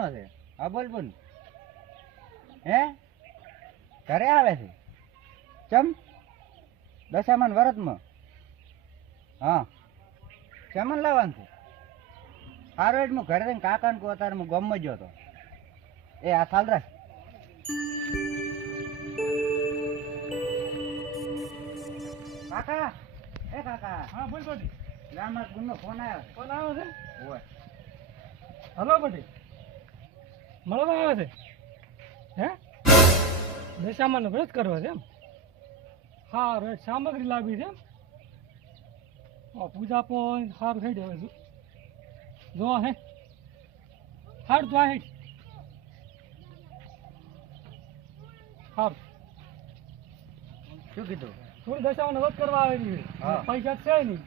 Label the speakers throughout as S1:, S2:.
S1: આવવાનો છે? હા બોલ બોલ હે? ઘરે આવે છે? ચમ? દશામાન વરતમાં? હા. ચમન લાવવાનું છે? સારું એટલે હું ઘરે જઈને કાકાને કહું અત્યારે હું ગમમાં ગયો હતો એ આ થાલ રાખ. કાકા? એ કાકા.
S2: હા બોલ બોલ
S1: ગામમાં ગુનો ફોન આવ્યો.
S2: ફોન આવ્યો છે?
S1: ઓય.
S2: હલો બટી મળવા આવે છે? હે? દશામાનો વ્રત કરવા છે એમ? હા રેટ સામગ્રી લાવી છે એમ? પૂજા પણ સારું થઈ જાય જો. જો હે. સારું તો હેઠ સારું
S1: શું કીધું?
S2: થોડી દશામાનો વ્રત કરવા આવેલી. પૈસા છે નહીં.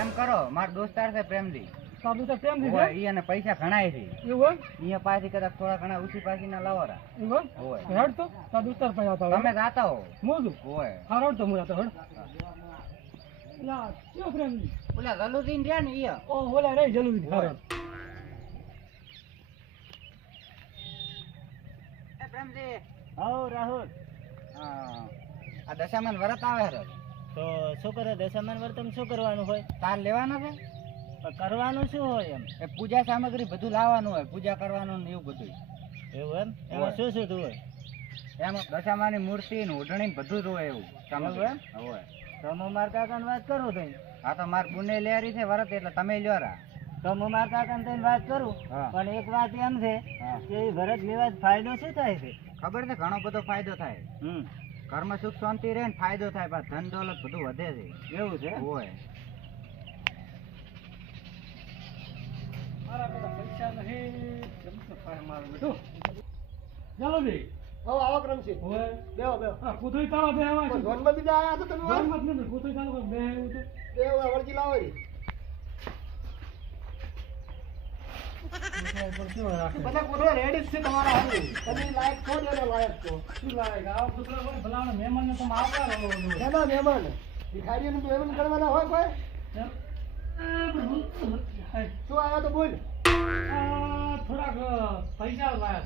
S1: એમ કરો મારા દોસ્તાર છે પ્રેમથી
S2: સારું તો કેમ
S1: ઓય
S2: દીધું?
S1: ઈ અને પૈસા ઘણાય છે.
S2: એવું ઈ
S1: અહીંયા પાછી કદાચ થોડા ઘણા ઉછી પાછી ના લાવરા
S2: એવું એમ હેડ તો તાર દોસ્તાર પાસે આવતા
S1: તમે જાતા હો.
S2: મોજું
S1: હોય
S2: હા રડ તો હું હતો હડ.
S1: ઓલા લલુદીન રહ્યા ને ઈ.
S2: ઓ ઓલા રે જલુદીન હા
S1: એ પ્રેમજી.
S3: હાઉ રાહુલ.
S1: હા. આ દશામાન વરત આવે છે
S3: તો? શું કરે? દશામાન વર્તમ શું કરવાનું હોય?
S1: તાર લેવાનો છે?
S3: કરવાનું શું હોય એમ?
S1: એ પૂજા સામગ્રી બધું લાવવાનું હોય પૂજા કરવાનું ને એવું બધું
S3: એવું એમ. એમાં શું શું હોય
S1: એમાં દશામાની મૂર્તિ ને ઓઢણી બધું જ હોય એવું સામગ્રી.
S3: એમ?
S1: હોય.
S3: તો હું મારા કાકાને વાત કરું થઈ
S1: આ તો માર બુને લેરી છે વરત એટલે તમે લ્યો રા.
S3: તો હું મારા કાકાને થઈને વાત કરું. પણ એક વાત એમ છે કે એ ભરત લેવા ફાયદો શું થાય છે?
S1: ખબર છે ઘણો બધો ફાયદો થાય.
S3: હમ.
S1: ઘરમાં સુખ શાંતિ રહે ને ફાયદો થાય પણ ધન દોલત બધું વધે છે.
S3: એવું છે?
S1: હોય.
S2: મારા બધા પૈસા નહીં. કેમ તો મારું બેટું. ચાલો જી.
S4: હો આવો ક્રમશી
S2: હવે
S4: બેહો બેહો.
S2: આ કૂતરી તાળા બે આવા છે.
S4: પણ ધોનમાં બીજા આયા તો તમે
S2: જ નથી કૂતરી તાળા બે આવ્યું તો.
S4: વળગી લાવો.
S2: કૂતરા
S4: રેડી છે તમારા. તમે લાયક છો ને લાયક છો
S2: શું લાયક આ કુતરા કૂતરા કોઈ ભલામણ મહેમાનને તો આવતા રહો
S4: મહેમાન મહેમાન. ભિખારીઓને મહેમાન કરવાના હોય કોઈ? શું આવ્યા તો બોલ.
S2: થોડાક પૈસા લાયા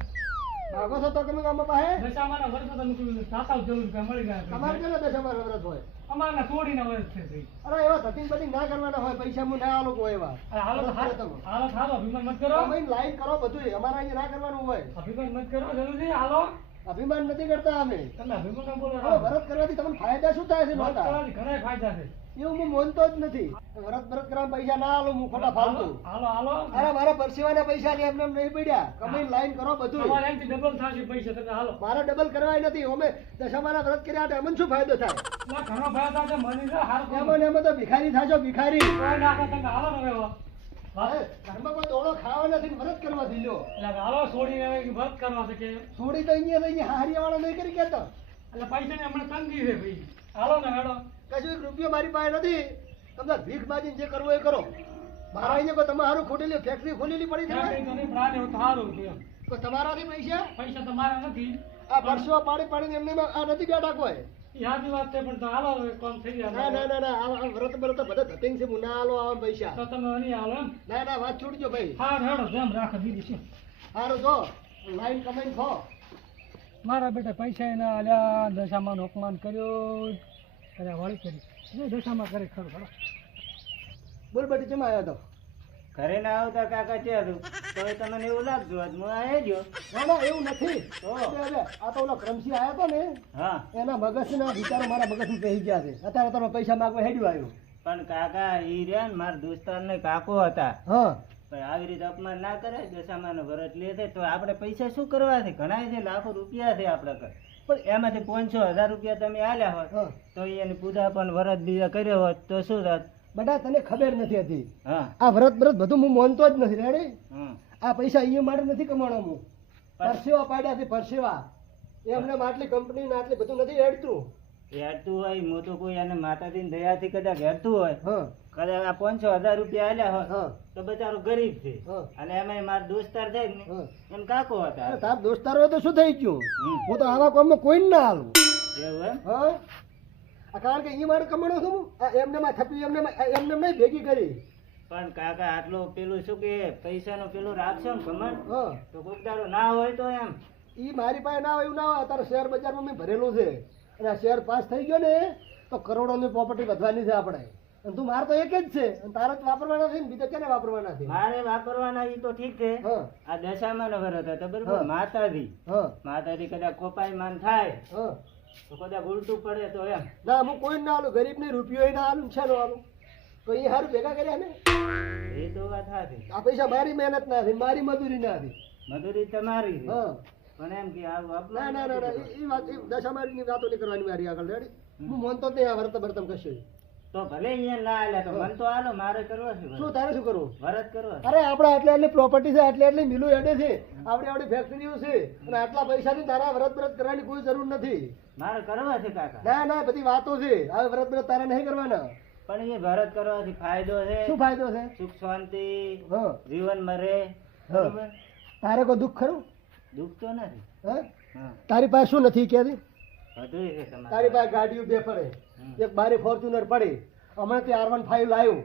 S4: ભાગો છો તો તમે ગામમાં પાસે?
S2: દશામાના વર્ષ તમે કોઈ સાતા જરૂર કે મળી ગયા
S4: તમારે કેટલા દશામાં વર્ષ હોય?
S2: અમારના છોડીના વર્ષ છે
S4: અરે એવા થતી બધી ના કરવાના હોય પૈસા હું ના આલો કોઈ એવા.
S2: હાલો તો હાલો હાલો અભિમાન મત કરો.
S4: ભાઈ લાઈન કરો બધું અમારા અહીંયા ના કરવાનું હોય.
S2: અભિમાન મત કરો જરૂરી હાલો.
S4: અભિમાન નથી કરતા અમે.
S2: તમે અભિમાન બોલો
S4: વ્રત કરવાથી તમને ફાયદા શું થાય છે નોટા
S2: ઘણા ફાયદા છે.
S4: એવું હું માનતો જ નથી. વ્રત વ્રત કરવા પૈસા ના આલો હું ખોટા ફાલતુ.
S2: હાલો હાલો.
S4: અરે મારા પરસેવાના પૈસા ને એમને એમ નહીં પડ્યા. કમાઈ લાઈન કરો બધું
S2: તમારે એમથી ડબલ થશે પૈસા તમે હાલો.
S4: મારે ડબલ કરવાય નથી. અમે દશામાના વ્રત કર્યા તો અમને શું ફાયદો થાય?
S2: ઘણો ફાયદા છે મને
S4: એમાં એમાં તો ભિખારી થાશો ભિખારી.
S2: ના તમે હાલો હવે.
S4: ઘરમાં કોઈ દોડો ખાવા નથી વ્રત કરવા દીધો
S2: એટલે હાલો છોડીને વ્રત કરવા છે કે?
S4: છોડી તો અહીંયા અહીંયા વાળા નહીં કરી ગયા
S2: એટલે પૈસાની હમણાં તંગી છે ભાઈ. હાલો ને હેડો.
S4: કશું રૂપિયો મારી પાસે નથી. તમને ભીખ જે કરવું એ કરો. મારા અહીંયા કોઈ તમે હારું ખોટેલી ફેક્ટરી ખોલેલી પડી છે
S2: તો
S4: તમારાથી પૈસા?
S2: પૈસા તમારા નથી.
S4: આ વર્ષો પાડી પાડીને એમને આ નથી બેઠા કોઈ.
S2: એ વાત છે પણ હાલો કોમ થઈ
S4: ના
S2: જાય
S4: ના ના ના આ વ્રત વ્રત બધા ધતિંગ છે હું ના આલો આવા પૈસા.
S2: તો તમે નહીં હાલો એમ.
S4: ના ના વાત છૂટજો ભાઈ.
S2: હા હેડો જેમ રાખો દીદી શું?
S4: સારું જો લાઈન કમાઈને ખો.
S2: મારા બેટા પૈસા એના આલ્યા દશામાં અપમાન કર્યો. કર્યા વાળી કરી. જો દશામાં કરે ખરું ખરો
S4: બોલ બેટી ચમ આવ્યા તો?
S3: ઘરે ના આવતા કાકા છે હતું તો તમને એવું લાગતું હોત હું આવી ગયો.
S4: ના ના એવું નથી. આ તો ઓલો ક્રમસી આવ્યો હતો ને
S3: હા.
S4: એના મગજના વિચારો મારા મગજમાં બેસી ગયા છે. અત્યારે તમે પૈસા માગવા હેડ્યું આવ્યું.
S3: પણ કાકા ઈ રહ્યા ને મારા દોસ્તાર ને કાકો હતા.
S4: હા.
S3: આવી રીતે અપમાન ના કરે દશામાનો વરત લે છે તો આપણે પૈસા શું કરવા છે? ઘણા છે લાખો રૂપિયા છે આપણા ઘર. પણ એમાંથી પાંચસો હજાર રૂપિયા તમે આલ્યા હોત
S4: હા.
S3: તો એની પૂજા પણ વરત બીજા કર્યો હોત તો શું થાત?
S4: બેટા તને ખબર નથી હતી. આ વ્રત વ્રત બધું હું માનતો જ નથી રેડી આ પૈસા અહીંયા માટે નથી કમાણો હું. પરસેવા પાડ્યા છે પરસેવા. એ અમને માટલી કંપની ને આટલી બધું નથી હેડતું.
S3: હેડતું હોય હું તો કોઈ એને માતાજીની દયાથી કદાચ હેડતું હોય. કદાચ આ પાંચસો હજાર રૂપિયા આલ્યા
S4: હોય
S3: તો બચારો ગરીબ છે. અને એમાં મારા દોસ્તાર થાય ને એમ કાકો હતા.
S4: તાર દોસ્તાર હોય તો શું થઈ ગયું? હું તો આવા કામમાં કોઈ ના હાલું.
S3: એવું એમ?
S4: હા? કારણ કે એ મારે કમાણો છું એમને માં થપી એમને એમને નહીં ભેગી કરી.
S3: પણ કાકા આટલું પેલું શું કે પૈસાનું પેલું રાખશો ને
S4: હા.
S3: તો કોક દાડો ના હોય તો એમ.
S4: ઈ મારી પાસે ના હોય એવું ના હોય. અત્યારે શેર બજારમાં મેં ભરેલું છે. અને આ શેર પાસ થઈ ગયો ને તો કરોડોની પ્રોપર્ટી વધવાની છે આપણે. અને તું મારે તો એક જ છે. અને તારે તો વાપરવાના છે ને બીજા ક્યારે વાપરવાના છે?
S3: મારે વાપરવાના ઈ તો ઠીક છે. આ દશામાં નો હતા
S4: તો
S3: બરોબર માતાજી.
S4: હા.
S3: માતાજી કદાચ કોપાઈ માન થાય.
S4: હા.
S3: તો કદાચ ઉલટું પડે તો એમ.
S4: ના હું કોઈ ના આલું ગરીબ ને રૂપિયો ના આલું છે નો આલું? તો એ હારું ભેગા કર્યા ને?
S3: એ તો વાત સાચી
S4: આ પૈસા મારી મહેનત ના હતી મારી મજૂરી ના હતી
S3: મજૂરી તમારી.
S4: હા.
S3: પણ એમ કે આવું
S4: ના ના ના ના એ- વાત એ દશામારીની વાતો નહીં કરવાની મારી આગળ રેડી? હું મન તો આ વર્ત બર્તમ કશું
S3: તો ભલે અહીંયા ના આલે તો મન તો આલો મારે કરવો છે
S4: શું તારે શું કરવું?
S3: વરત કરવો
S4: અરે આપણે આટલે આટલી પ્રોપર્ટી છે આટલી આટલી મિલું એડે છે. આપણી આપણી ફેક્ટરીઓ છે. અને આટલા પૈસાથી તારા વરત વરત કરવાની કોઈ જરૂર નથી.
S3: મારે કરવા છે કાકા.
S4: ના ના બધી વાતો છે. હવે વરત વરત તારે નહીં કરવાના.
S3: પણ એ ભરત કરવાથી ફાયદો છે.
S4: શું ફાયદો છે?
S3: સુખ શાંતિ
S4: હા.
S3: જીવન મરે.
S4: તારે કોઈ દુઃખ ખરું?
S3: દુઃખ તો નથી.
S4: હા?
S3: હા.
S4: તારી પાસે શું નથી કહેતી? તારી પાસે ગાડીઓ બે પડે. એક બારી ફોર્ચ્યુનર પડી. હમણાં આર વન ફાઈવ લાવ્યું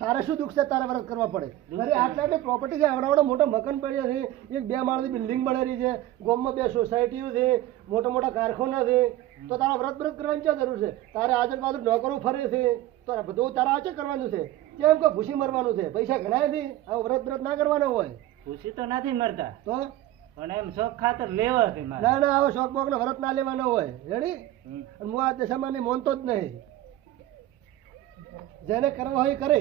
S4: તારે શું દુઃખ છે? તારે વરત કરવા પડે. અરે આટલા આટલી પ્રોપર્ટી છે આવડા આવડા મોટા મકાન પડ્યા છે. એક બે માળની બિલ્ડિંગ બનેલી છે. ગોમમાં બે સોસાયટીઓ છે. મોટા મોટા કારખાના છે. તો તારા વ્રત વ્રત કરવાની ક્યાં જરૂર છે? તારે આજુબાજુ નોકરો ફરે છે. તો બધું તારા આચે કરવાનું છે. કેમ કે ભૂસી મરવાનું છે? પૈસા ઘણા નથી આ વ્રત વ્રત ના કરવાનો હોય.
S3: ભૂસી તો નથી મરતા.
S4: તો?
S3: પણ એમ શોખ ખાતર લેવા છે મારે.
S4: ના ના આવો શોખ બોખ વ્રત ના લેવાનો હોય. રેડી અને હું આ દશામાં ની માનતો જ નહીં. જેને કરવા હોય કરે.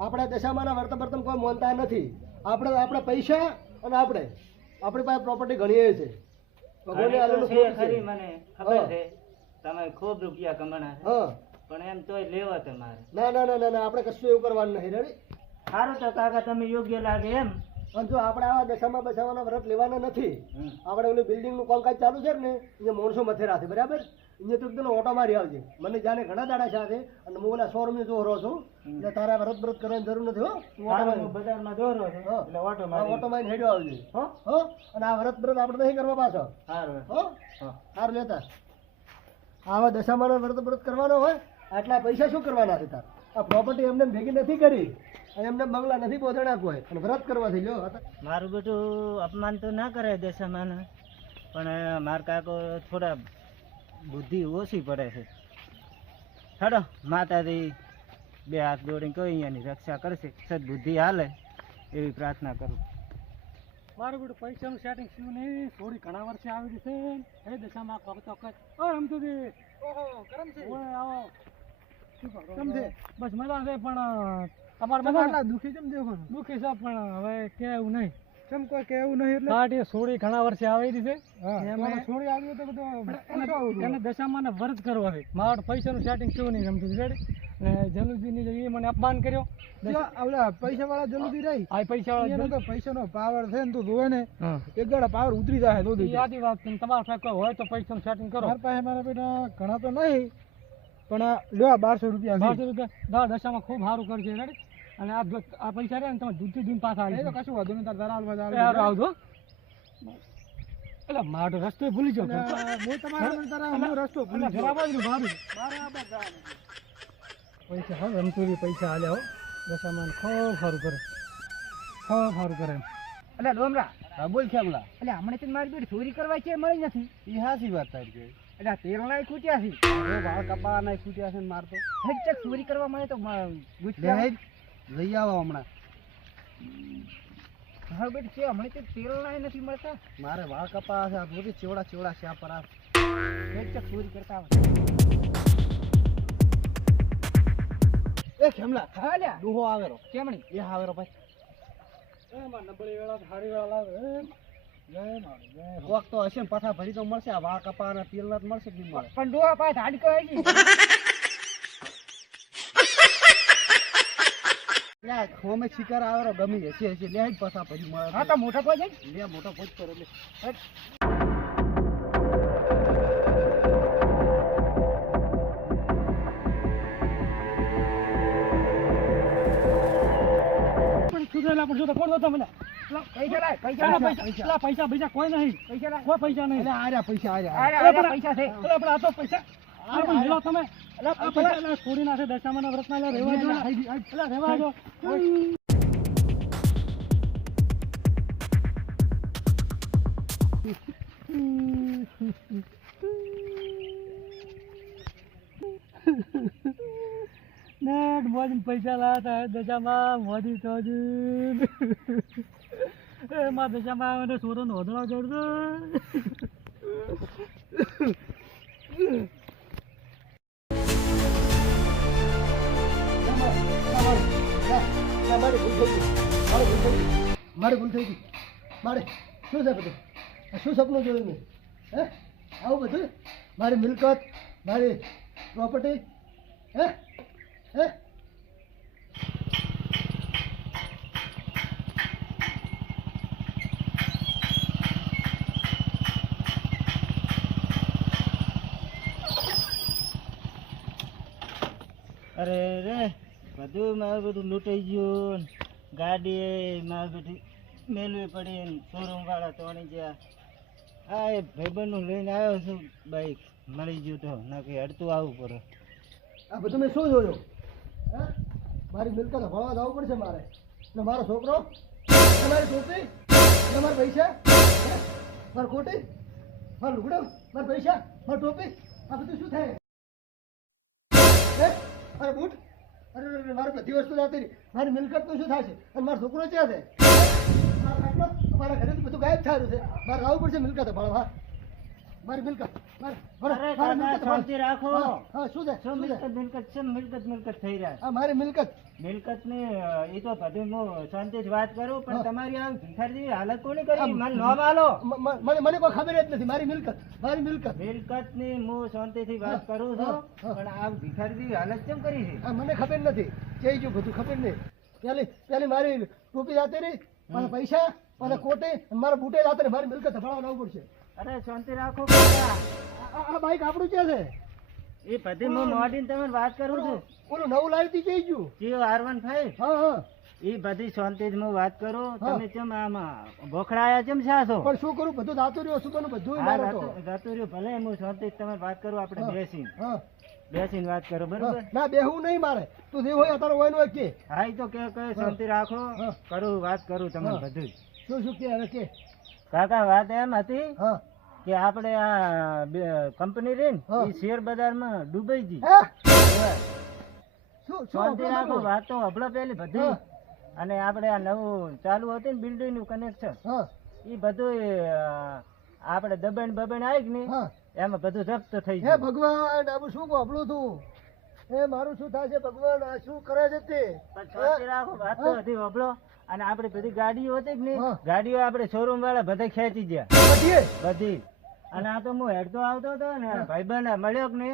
S4: આપણા દશામાં વર્તન વર્તન કોઈ મોનતા નથી. આપણે આપણા પૈસા અને આપણે. આપણી પાસે પ્રોપર્ટી ઘણી છે.
S3: ખરી મને ખબર છે. તમે ખૂબ રૂપિયા કમાણા
S4: હા.
S3: પણ એમ તોય લેવા તમારે
S4: ના ના ના ના ના આપણે કશું એવું કરવાનું નહીં. રેડી
S3: સારું તો કાકા તમે યોગ્ય લાગે એમ.
S4: અને જો આપણે આવા દશામાં બસાવાના વ્રત લેવાના નથી આપણે ઓલું બિલ્ડિંગનું કામકાજ ચાલુ છે ને અહીંયા માણસો મથેરા છે બરાબર? અહીંયા તું એકદમ ઓટો મારી આવજે. મને જાને ઘણા દાડા સાથે અને હું ઓલા શોરૂમની જોરો છું એટલે તારા વ્રત વ્રત કરવાની જરૂર નથી હો.
S3: સારું, બજારમાં છું. એટલે ઓટો મારી
S4: ઓટો હેડ્યો આવજે.
S3: હો?
S4: હો? અને આ વ્રત વ્રત આપણે નહીં કરવા પાછો.
S3: સારું
S4: હો. હાર લેતા. આવા દશામાં વ્રત વ્રત કરવાનો હોય આટલા પૈસા શું કરવાના છે તાર? આ પ્રોપર્ટી એમને ભેગી નથી કરી. એમને બંગલા નથી પહોંચાડ્યા કોઈ. અને વ્રત કરવાથી લ્યો આ
S3: મારું બધું અપમાન તો ના કરે દેશામાં પણ માર કાકો થોડા બુદ્ધિ ઓછી પડે છે. હેડો માતાજી બે હાથ દોડીને કોઈ અહીંયાની રક્ષા કરશે. સદબુદ્ધિ હાલે એવી પ્રાર્થના કરું.
S2: મારું બધું પૈસાનું સેટિંગ થયું નહીં? થોડી ઘણા વર્ષે આવી છે એ દિશામાં કહો તો કઈ ઓ રમતુજી ઓય આવો. છે બસ મજા છે પણ તમારે મજા દુખી કેમ દેખો દુખી છે પણ હવે કેવું નહીં. કેમ કોઈ કેવું નહીં એટલે? ગાડી સોડી ઘણા વર્ષે આવેલી છે. સોડી આવી તો બધું એને દશામાં ને વરજ છે. મારું પૈસાનું સેટિંગ થયું નહીં રમતું રેડી ને જલુદીની એ મને અપમાન કર્યો.
S5: ઓલા પૈસા વાળા જલ્દી રહી.
S2: આ પૈસા
S5: વાળા તો પૈસાનો પાવર છે ને તું જોવે ને. એક દાડા પાવર ઉતરી જાય તો
S2: એ વાત છે. તમારા પાસે કોઈ હોય તો પૈસાનું સેટિંગ કરો.
S5: મારા પાસે મારા બેટા ઘણા તો નહીં પણ લ્યો બારસો રૂપિયા
S2: બારસો રૂપિયા? દશામાં ખૂબ સારું કરશે રેડી અને આ આ પૈસા રહે ને તમે દૂધથી દૂધ પાછા આવી
S5: કશું વાંધો નહીં તાર વધારે
S2: આવજો એટલે મારો રસ્તો ભૂલી જાવ
S5: હું તમારા હું રસ્તો ભૂલી ગયો.
S2: બરાબર મારું. પૈસા હા રમતુરી પૈસા હાલે હો. દશામાન ખૂબ સારું કરે. ખૂબ સારું કરે
S1: એટલે ડોમરા.
S4: હા બોલ છે હમણાં.
S1: એટલે હમણાં તો મારી બેટ ચોરી કરવા છે મળી નથી.
S4: એ હાસી વાત તારી કે.
S1: એટલે તેલના ખૂટ્યા છે.
S4: વાળ કપાવાના ખૂટ્યા છે મારતો
S1: હજ ચોરી કરવા મળે તો
S4: હેડ, લઈ આવો હમણાં.
S1: હા બેટ છે હમણાં તેલ ના નથી મળતા.
S4: મારે વાળ કપા છે આ બધી ચેવડા ચેવડા છે આ પર આ
S1: ચોરી કરતા આવે
S4: એ ખેમલા
S1: હા લ્યા.
S4: ડોહો આવેરો
S1: કેમણી?
S4: એ આવેરો ભાઈ.
S2: એમાં નબળી વેળા હારી વેળા લાવે.
S4: કોક તો હશે ને ભરી તો મળશે. આ વાળ કપાવાના તેલ ના મળશે કે નહીં મળે.
S1: પણ ડોહા પાસે હાડકો આવી
S4: ખોમે શિકાર આવરો ગમી હશે હશે લે પથા ભરી મળે.
S1: હા તો મોટો પોજ
S4: લે મોટો પોજ કરો લે
S2: પણ સુધરેલા પણ જો કોણ હતો મને?
S1: પૈસા પૈસા.
S2: પૈસા. પૈસા પૈસા કોઈ નહીં.
S1: પૈસા
S2: કોઈ પૈસા નહીં.
S4: આર્યા પૈસા
S1: પૈસા છે.
S2: પૈસા આ પણ લ્યો તમે. આ પૈસા લા છોડી નાખે દશામાના વ્રતના રહેવા દો. રહેવા દો નેટ મોજ પૈસા લાતા દશામાં મોદી તો એ દશામાં આવે ને સોરો નોંધવા
S4: મારી ભૂલ થઈ ગઈ. મારે ભૂલ થઈ ગઈ. મારે ભૂલ થઈ ગઈ. મારે. શું છે બધું? શું સપનું જોયું મેં? હે? આવું બધું? મારી મિલકત, મારી પ્રોપર્ટી હે? હે?
S3: અરે રે. બધું મારું બધું લૂંટાઈ ગયું ને ગાડી મારું બધું મેલવી પડી શોરૂમવાળા શોરૂમ વાળા તોડી ગયા. આ એ ભાઈબંધનું લઈને આવ્યો છું, બાઈક મળી ગયું તો નાખી હડતું આવવું પડે.
S4: આ બધું મેં શું જોયું? હે? મારી મિલકત ભણવા જવું પડશે મારે. ને મારો છોકરો? તમારી મારી છોકરી? ને મારા પૈસા? હે? મારી કોટી મારા લુગડો? મારા પૈસા? મારી ટોપી? આ બધું શું થાય? હે? મારા બૂટ? અરે મારી બધી વસ્તુ જાતી રહી મારી મિલકતનું શું છે? અને મારો છોકરો ક્યાં છે? મારો ઘરે બધું ગાયબ થયું છે. મારે આવવું પડશે મિલકત ભણવા મારી મિલકત મારી
S3: રાખો.
S4: હા, હા શું છે
S3: શું
S4: શું
S3: મિલકત મિલકત છે મિલકત મિલકત થઈ રહ્યા
S4: આ મારી મિલકત.
S3: મિલકત ને એ તો બધું હું શાંતિથી વાત કરું પણ તમારી આ ભિખારી હાલત કોને કરી? મને નો આલો.
S4: મ- મ- મને મને કોઈ ખબર જ નથી મારી મિલકત મારી મિલકત.
S3: મિલકતની હું શાંતિથી વાત કરું છું પણ આ ભિખારી હાલત કેમ કરી છે?
S4: મને ખબર નથી જઈ જો બધું ખબર નહીં. પેલી પેલી મારી ટોપી જાતી રહી મારા પૈસા મારા કોટે મારા બુટે રહી. મારી મિલકત સંભાળવા આવવું પડશે.
S3: અરે શાંતિ રાખો
S4: આ- બાઈક આપણું ક્યાં છે?
S3: એ બધી હું મોડીને તમે વાત કરું છું.
S4: ઓલું નવું લાવી હતી જઈ ગયું?
S3: Jio R one five?
S4: હા હા.
S3: એ બધી શાંતિ હું વાત કરું. તમે કેમ આમ બોખડાયા કેમ છા છો?
S4: પણ શું કરું? બધું દાતું રહ્યું શું કરું બધું તો.
S3: રાતો- રાતો રહ્યો. ભલે હું શાંતિ તમે વાત કરો આપણે
S4: હા.
S3: બેસીને.
S4: હા.
S3: બેસીને વાત કરો બરોબર?
S4: ના બેહું નહીં મારે. તું જે હોય અત્યારે હોય ને હોય કે.
S3: હા તો કે કે શાંતિ રાખો. કરું વાત કરું
S4: તમે.
S3: બધું
S4: શું શું કે હવે કે?
S3: કાકા વાત એમ હતી
S4: હા.
S3: કે આપણે આ કંપની રહી ને એ શેર બજારમાં ડૂબાઈ ગઈ.
S4: શું શું
S3: શાંતિ રાખો વાત તો હબળો પેલી બધી. અને આપણે આ નવું ચાલુ હતું ને બિલ્ડિંગનું કનેક્શન એ બધું આપણે દબાણ બબાણ આવી ને એમાં બધું જપ્ત થઈ ગયું.
S4: ભગવાન શું આપણું તું એ મારું શું થાય છે? ભગવાન આ શું કરે છે તે?
S3: શાંતિ રાખો વાત તો હતી હબળો અને આપડે બધી ગાડીઓ હતી ને ગાડીઓ આપણે શોરૂમ વાળા બધા ખેંચી ગયા. બધી? અને આ તો હું હેડતો આવતો હતો ને ભાઈબંધ મળ્યો
S4: ને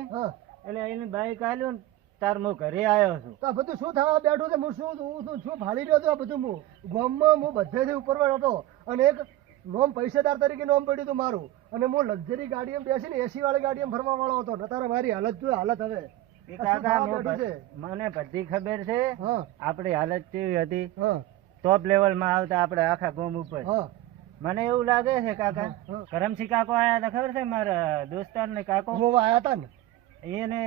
S3: એટલે એની બાઈક આલ્યું ને તાર હું ઘરે આવ્યો છું.
S4: તો બધું શું થવા બેઠું છે? હું શું હું શું શું ભાળી રહ્યો હતો આ બધું હું? ગામમાં હું બધેથી ઉપરવાળ હતો. અને એક નોમ પૈસેદાર તરીકે નોમ પડ્યું હતું મારું. અને હું લક્ઝરી ગાડીમાં બેસીને એસી વાળી ગાડીમાં ફરવા વાળો હતો. નતારે મારી હાલત જો હાલત હવે.
S3: કાકા મને બધી ખબર છે.
S4: હા.
S3: આપણી હાલત કેવી હતી?
S4: હા.
S3: ટોપ લેવલમાં આવતા આપણે આખા ગોમ ઉપર. મને એવું લાગે છે કાકા. કરમસિંહ કાકો આયા હતા ખબર છે મારા દોસ્તાર ને કાકો?
S4: આયા હતા ને?
S3: એને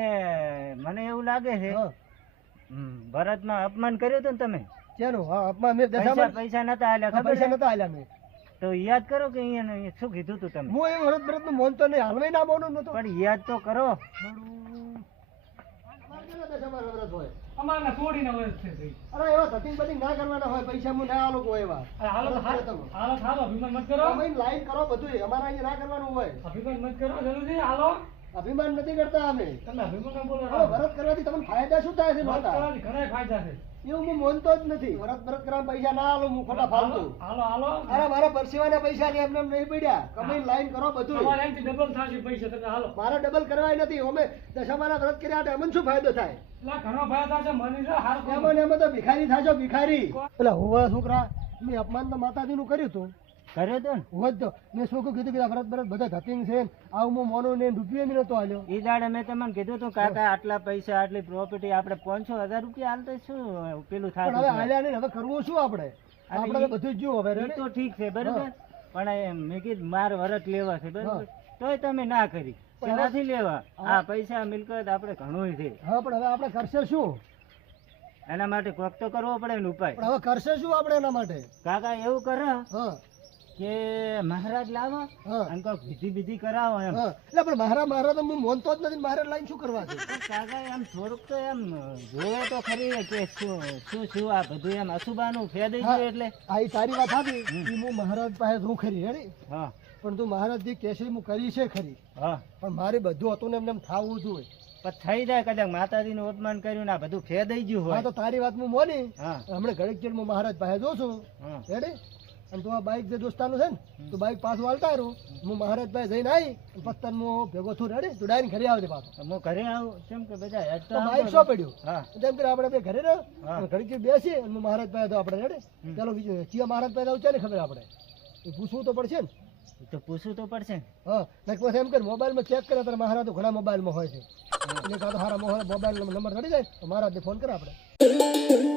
S3: મને એવું લાગે છે ભરતમાં અપમાન કર્યું હતું ને તમે?
S4: શેનું? હા અપમાન મેં
S3: પૈસા
S4: દશામાં
S3: પૈસા નતા આલ્યા ખબર
S4: પૈસા નતા આલ્યા મેં.
S3: તો યાદ કરો કે અહીંયા શું કીધું હતું તમે?
S4: હું એ વરત બરતનું મોનતો નહીં હાલમાં ના મોનું નતો
S3: પણ યાદ તો કરો.
S4: દશામાં હોય
S2: અમારના છોડીને હોય થઈ
S4: અરે એવા ધતિંગ બતિંગ ના કરવાના હોય પૈસા મુ ના આલો કોઈ એવા.
S2: અરે હાલો તો
S4: વરત
S2: હાલો હાલો અભિમાન મત કરો.
S4: તમે લાઈન કરો બધું અમારા અહીંયા ના કરવાનું હોય.
S2: અભિમાન મત કરો જલ્દી હાલો.
S4: અભિમાન નથી કરતા અમે.
S2: તમે અભિમાન બોલો
S4: હવે કરવાથી તમને ફાયદા શું થાય છે
S2: મત?
S4: નહોતા
S2: ફાયદા છે.
S4: એવું હું માનતો જ નથી. વરત વરત કરવા પૈસા ના આલો હું ખોટા ફાલતુ.
S2: હાલો હાલો.
S4: અરે મારા પરસેવાના પૈસા ને એમને એમ નહીં પડ્યા. કમાઈને લાઈન કરો બધું
S2: ડબલ થશે પૈસા તમે હાલો.
S4: મારે ડબલ કરવાય નથી. અમે દશામાના વ્રત કર્યા એટલે અમને શું ફાયદો થાય?
S2: ઘણો ફાયદા છે મને
S4: એમાં તો ભિખારી થાશો ભિખારી. એટલે હોવા છોકરા મેં અપમાન તો માતાજી નું કર્યું હતું.
S3: કર્યો તો ને?
S4: હું તો. મેં શું કીધું કે આ વ્રત વ્રત બધા ધતિંગ છે આવું હું મોનો ને રૂપિયો બી નતો આલ્યો.
S3: એ દાડે મેં તમને કીધું તો કાકા આટલા પૈસા આટલી પ્રોપર્ટી આપણે પાંચસો હજાર રૂપિયા હાલતો શું પેલું
S4: થાય હવે હાલ્યા નહીં હવે કરવું શું આપણે? આપણે બધું જ હવે
S3: તો ઠીક છે બરોબર? પણ મેં કીધું માર વરત લેવા છે બરોબર? તોય તમે ના કરી. નથી લેવા? આ પૈસા મિલકત આપણે ઘણું છે.
S4: હા પણ હવે આપણે કરશે શું?
S3: એના માટે કોક તો કરવો પડે ને ઉપાય.
S4: હવે કરશે શું આપણે એના માટે?
S3: કાકા એવું કરે.
S4: હા.
S3: કે મહારાજ લાવો અને કોક વિધિ વિધિ કરાવો એમ.
S4: એટલે પણ મારા મારા તો હું મોનતો જ નથી મારા લાઈન શું કરવા છે?
S3: કાકા એમ થોડુંક તો એમ જોવે તો ખરી કે શું શું શું આ બધું એમ અશુભાનું ફેદઈ
S4: હા.
S3: ગયું એટલે.
S4: આ તારી વાત આવી કે હું મહારાજ પાસે હું ખરી હેડી?
S3: હા.
S4: પણ તું મહારાજજી કહેશે ઈ હું કરી છે ખરી.
S3: હા.
S4: પણ મારે બધું હતું ને એમને એમ થવું જોઈએ
S3: પણ થઈ જાય કદાચ માતાજીનું અપમાન કર્યું ને આ બધું ફેદઈ ગયું હોય.
S4: તો તારી વાત હું મોની.
S3: હા.
S4: હમણાં ઘડીક મહારાજ પાસે જોઉં છું. હેડી? અને તો આ બાઈક જે દોસ્તાનું છે ને તો બાઈક પાછું હાલતા રહ્યું હું મહારાજભાઈ જઈને આવી પછી તને હું ભેગો થયું રેડી તું ડાયરી ઘરે આવજે પાછો.
S3: હું ઘરે આવું? કેમ કે બધા
S4: બાઈક
S3: જ.
S4: પડ્યું?
S3: હા.
S4: તેમ કરી આપણે બે ઘરે રહ્યો ઘડી બેસી અને હું મહારાજ તો આપણે રેડી ચાલો બીજું ચિયા મહારાજ પાસે આવું ચાલે ખબર આપણે? એ પૂછવું તો પડશે ને.
S3: તો પૂછવું તો પડશે
S4: હા પછી એમ કરે મોબાઈલમાં ચેક કરે ત્યારે મહારાજ તો ઘણા મોબાઈલમાં હોય છે. એટલે કાં તો સારા મોબાઈલ નંબર રડી જાય તો મહારાજને ફોન કરે આપણે.